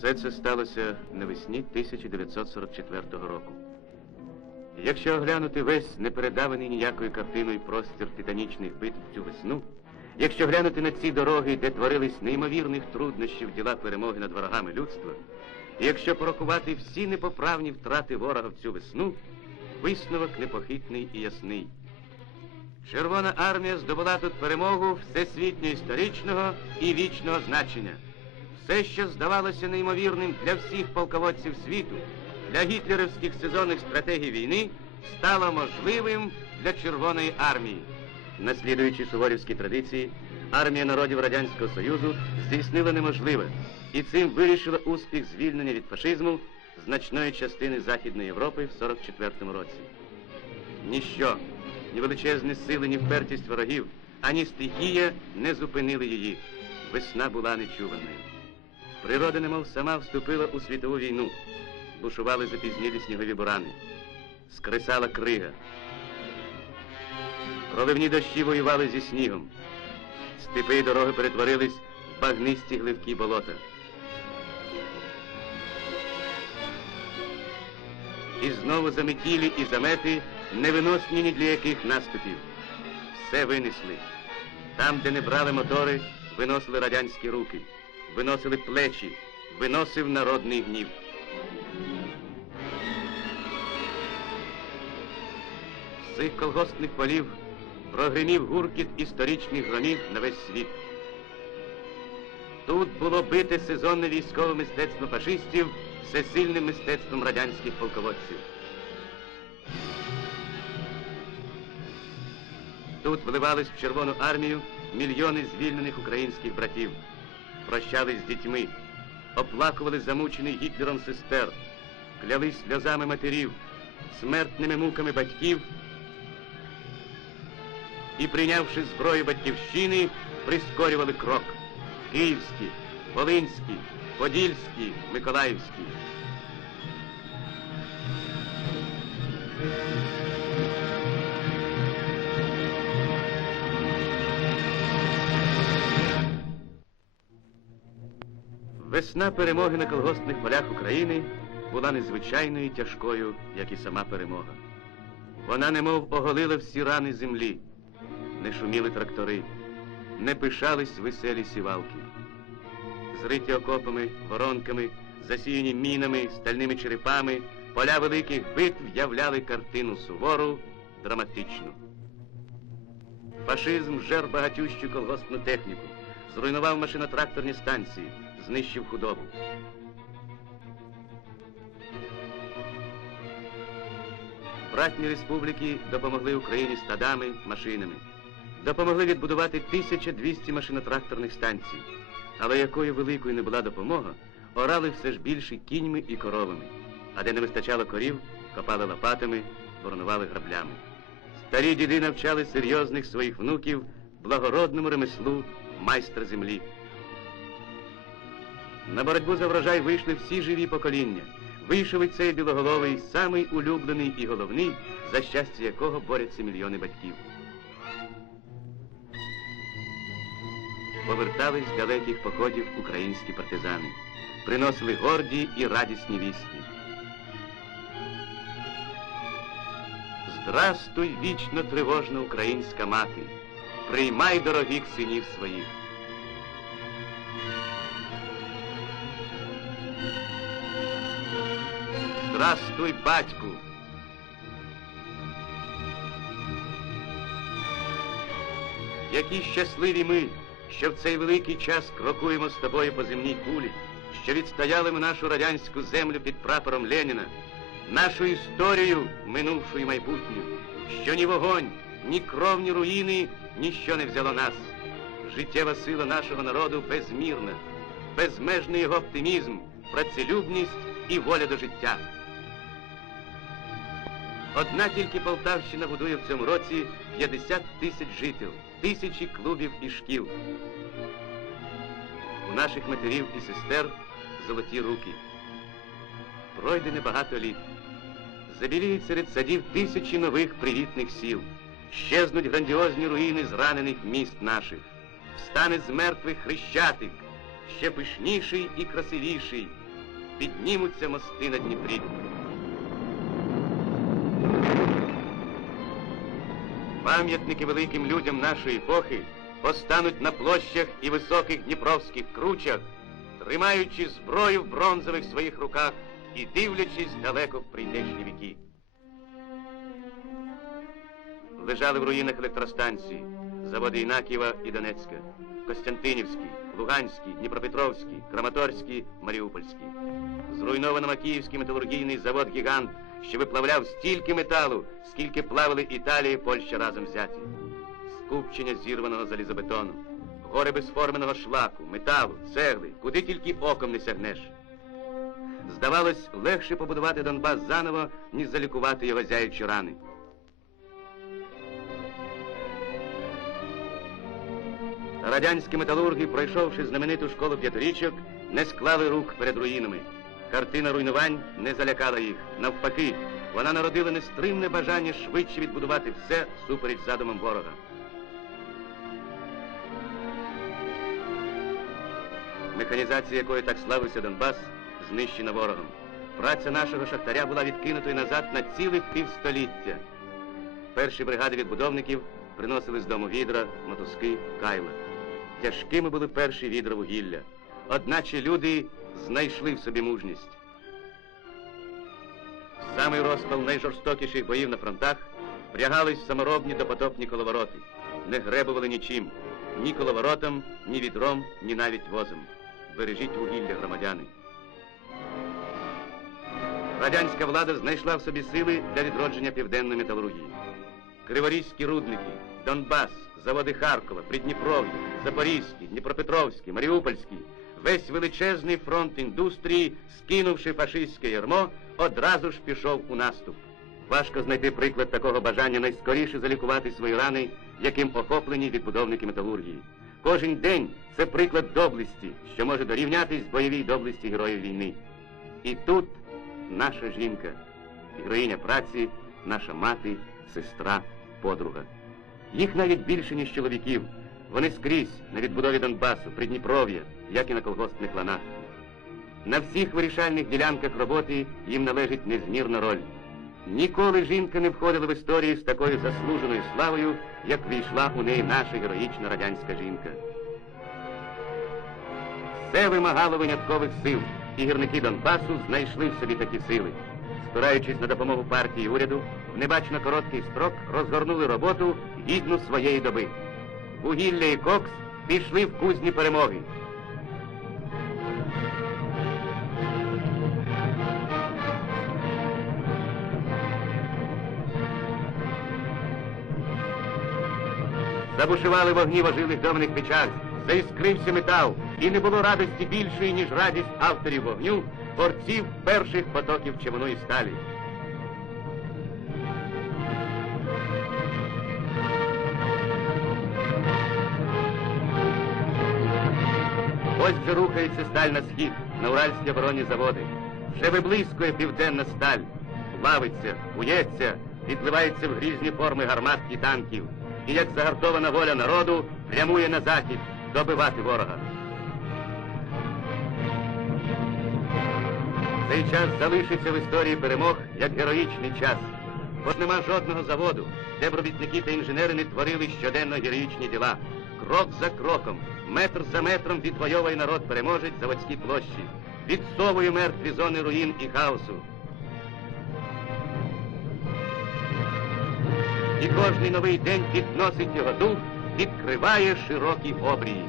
Все це сталося навесні 1944 року. Якщо оглянути весь непередаваний ніякою картиною простір титанічних битв цю весну, якщо глянути на ці дороги, де творились неймовірних труднощів діла перемоги над ворогами людства, і якщо порахувати всі непоправні втрати ворога в цю весну, висновок непохитний і ясний. Червона армія здобула тут перемогу всесвітньо історичного і вічного значення. Все, що здавалося неймовірним для всіх полководців світу, для гітлерівських сезонних стратегій війни, стало можливим для Червоної армії. Наслідуючи суворівські традиції, армія народів Радянського Союзу здійснила неможливе і цим вирішила успіх звільнення від фашизму значної частини Західної Європи в 44-му році. Ніщо, ні величезні сили, ні впертість ворогів, ані стихія не зупинили її. Весна була нечуваною. Природа, немов сама вступила у світову війну. Бушували запізнілі снігові бурани. Скресала крига. Проливні дощі воювали зі снігом. Степи і дороги перетворились в багнисті гливкі болота. І знову заметілі і замети, невиносні ні для яких наступів. Все винесли. Там, де не брали мотори, виносили радянські руки, виносили плечі, виносив народний гнів. З цих колгоспних полів прогримів гуркіт історичних громів на весь світ. Тут було бите сезонне військове мистецтво фашистів всесильним мистецтвом радянських полководців. Тут вливались в Червону армію мільйони звільнених українських братів, прощались з дітьми, оплакували замучений Гітлером сестер, клялись сльозами матерів, смертними муками батьків і, прийнявши зброю батьківщини, прискорювали крок. Київські, Волинські, Подільські, Миколаївські. Весна перемоги на колгоспних полях України була незвичайною і тяжкою, як і сама перемога. Вона немов оголила всі рани землі, не шуміли трактори, не пишались веселі сівалки. Зриті окопами, воронками, засіяні мінами, стальними черепами, поля великих битв являли картину сувору, драматичну. Фашизм жер багатющу колгоспну техніку, зруйнував машинотракторні станції, знищив худобу. Братні республіки допомогли Україні стадами, машинами. Допомогли відбудувати 1200 машинотракторних станцій. Але якою великою не була допомога, орали все ж більше кіньми і коровами. А де не вистачало корів, копали лопатами, боронували граблями. Старі діди навчали серйозних своїх внуків благородному ремеслу майстра землі. На боротьбу за врожай вийшли всі живі покоління. Вийшов і цей білоголовий, самий улюблений і головний, за щастя якого борються мільйони батьків. Повертались з далеких походів українські партизани, приносили горді і радісні вісті. Здрастуй, вічно тривожна українська мати, приймай дорогих синів своїх. Здрастуй, батьку. Які щасливі ми, що в цей великий час крокуємо з тобою по земній кулі, що відстояли ми нашу радянську землю під прапором Леніна, нашу історію, минувшу і майбутню, що ні вогонь, ні кров, ні руїни, ніщо не взяло нас. Життєва сила нашого народу безмірна, безмежний його оптимізм, працелюбність і воля до життя. Одна тільки Полтавщина будує в цьому році 50 тисяч жителів, тисячі клубів і шкіл. У наших матерів і сестер золоті руки. Пройде небагато літ. Забіліють серед садів тисячі нових привітних сіл. Щезнуть грандіозні руїни зранених міст наших. Встане з мертвих хрещатик, ще пишніший і красивіший, піднімуться мости на Дніпрі. Пам'ятники великим людям нашої епохи постануть на площах і високих дніпровських кручах, тримаючи зброю в бронзових своїх руках і дивлячись далеко в прийдешні віки. Лежали в руїнах електростанції, заводи Інаківа і Донецька, Костянтинівський, Луганський, Дніпропетровський, Краматорський, Маріупольський. Зруйновано Макіївський металургійний завод Гігант, що виплавляв стільки металу, скільки плавили Італія і Польща разом взяті. Скупчення зірваного залізобетону, гори безформеного шлаку, металу, цегли, куди тільки оком не сягнеш. Здавалось, легше побудувати Донбас заново, ніж залікувати його зяючі рани. Радянські металурги, пройшовши знамениту школу п'ятирічок, не склали рук перед руїнами. Картина руйнувань не залякала їх. Навпаки, вона народила нестримне бажання швидше відбудувати все супереч задумам ворога. Механізація, якою так славився Донбас, знищена ворогом. Праця нашого шахтаря була відкинутою назад на цілих півстоліття. Перші бригади відбудовників приносили з дому відра, мотузки, кайла. Тяжкими були перші відра вугілля. Одначе люди знайшли в собі мужність. В самий розпал найжорстокіших боїв на фронтах впрягались саморобні допотопні коловороти, не гребували нічим, ні коловоротом, ні відром, ні навіть возом. Бережіть вугілля, громадяни. Радянська влада знайшла в собі сили для відродження південної металургії. Криворізькі рудники, Донбас, заводи Харкова, Придніпров'я, Запорізький, Дніпропетровський, Маріупольський, весь величезний фронт індустрії, скинувши фашистське ярмо, одразу ж пішов у наступ. Важко знайти приклад такого бажання найскоріше залікувати свої рани, яким охоплені відбудовники металургії. Кожен день це приклад доблесті, що може дорівнятись бойовій доблесті героїв війни. І тут наша жінка, героїня праці, наша мати, сестра, подруга. Їх навіть більше, ніж чоловіків. Вони скрізь на відбудові Донбасу, Придніпров'я, як і на колгоспних ланах. На всіх вирішальних ділянках роботи їм належить незмірна роль. Ніколи жінка не входила в історію з такою заслуженою славою, як війшла у неї наша героїчна радянська жінка. Все вимагало виняткових сил, і гірники Донбасу знайшли в собі такі сили. Спираючись на допомогу партії уряду, в небачно короткий строк розгорнули роботу гідну своєї доби. Вугілля і кокс пішли в кузні перемоги. Забушували вогні в ожилих домних печах, заіскрився метал, і не було радості більшої, ніж радість авторів вогню, творців перших потоків чавуної сталі. Ось вже рухається сталь на схід, на уральські оборонні заводи. Вже виблискує південна сталь, плавиться, ується, відливається в грізні форми гармат і танків. І як загартована воля народу прямує на захід добивати ворога. Цей час залишиться в історії перемог як героїчний час. Бо нема жодного заводу, де б робітники та інженери не творили щоденно героїчні діла. Крок за кроком, метр за метром відвоює народ переможець заводські площі, відсовує мертві зони руїн і хаосу. І кожний новий день підносить його дух, відкриває широкі обрії.